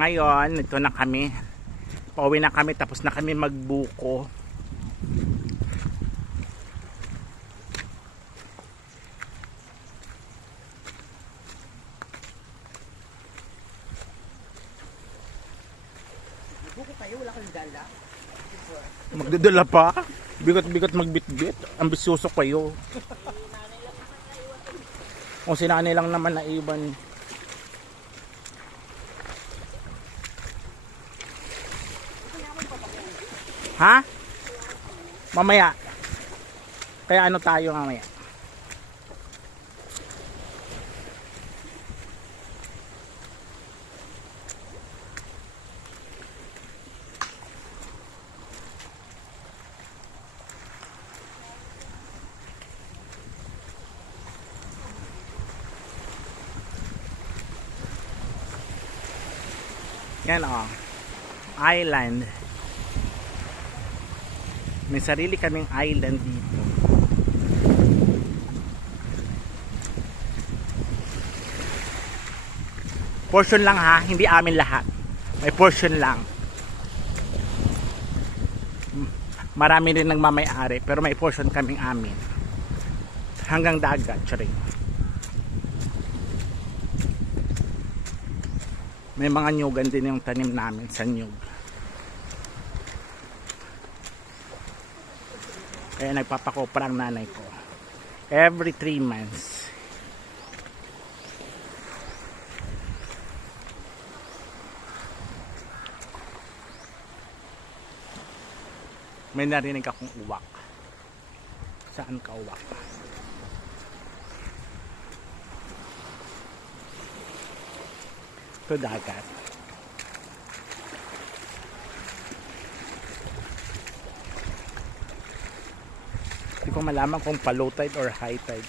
Ngayon, ito na kami. Pauwi na kami, tapos na kami magbuko. Buko kayo, wala kang dala. Magdadala pa? Bigot-bigot magbitbit. Ambisyoso kayo. O si nanay lang naman naiwan. Ha? Mamaya. Kaya ano tayo mamaya? Yan o. Island. May sarili kaming island dito. Portion lang ha, hindi amin lahat. May portion lang. Marami rin nagmamay-ari, pero may portion kaming amin. Hanggang dagat, charing. May mga nyugan din yung tanim namin sa nyug. Kaya nagpapakopra ang nanay ko. Every 3 months. May narinig akong uwak. Saan ka uwak? Ito dagat. Hindi ko malaman kung pa low tide or high tide.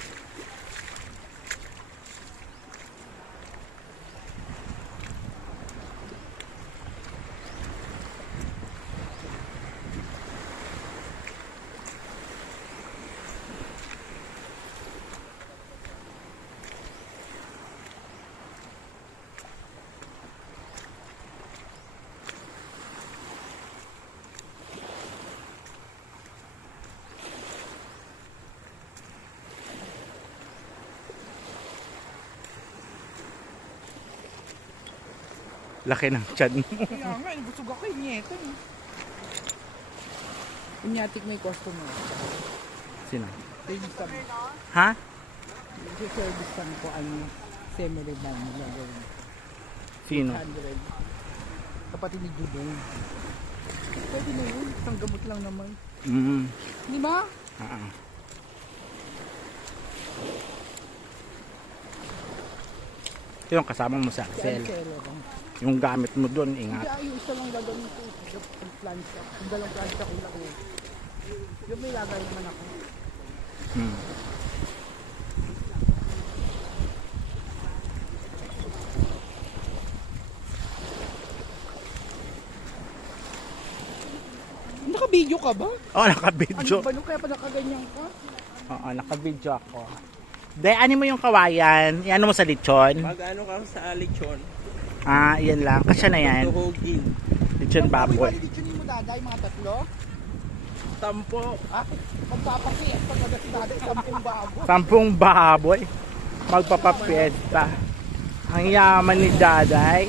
Laki ng tiyan mo. Kaya nga, busog ako inyeto. Kunyatik may customer. Sino? Service kami. Ha? Service kami ko ang semi-reban nila gawin. Sino? 100. Kapatid ni Dudong. Pwede na yun. Isang gamot lang naman. Di ba? Ito yung kasama mo sa Excel. Yung gamit mo doon, ingat. Hindi, yung isa lang gagawin ko. Yung plancha. Yung dalawang plancha ko lang. Yung may lagay naman ako. Naka-video ka ba? Oo, naka-video. Ano ba nung kaya pa nakaganyan ka? Oo, naka-video ako. Dahil ano mo yung kawayan? Iano mo sa lechon? Mag-ano ka sa lechon? Yan lang. Kasya na yan. Tuhogin. Lechon baboy. Lechon mo daday, mga tatlo? Tampo. Magpapakiyat pag nagasidaday, 10 bago. 10 baboy. Magpapapiesta. Ang yaman ni daday.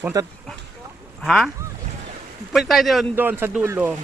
Punta. Ha? Pwede tayo doon sa dulo.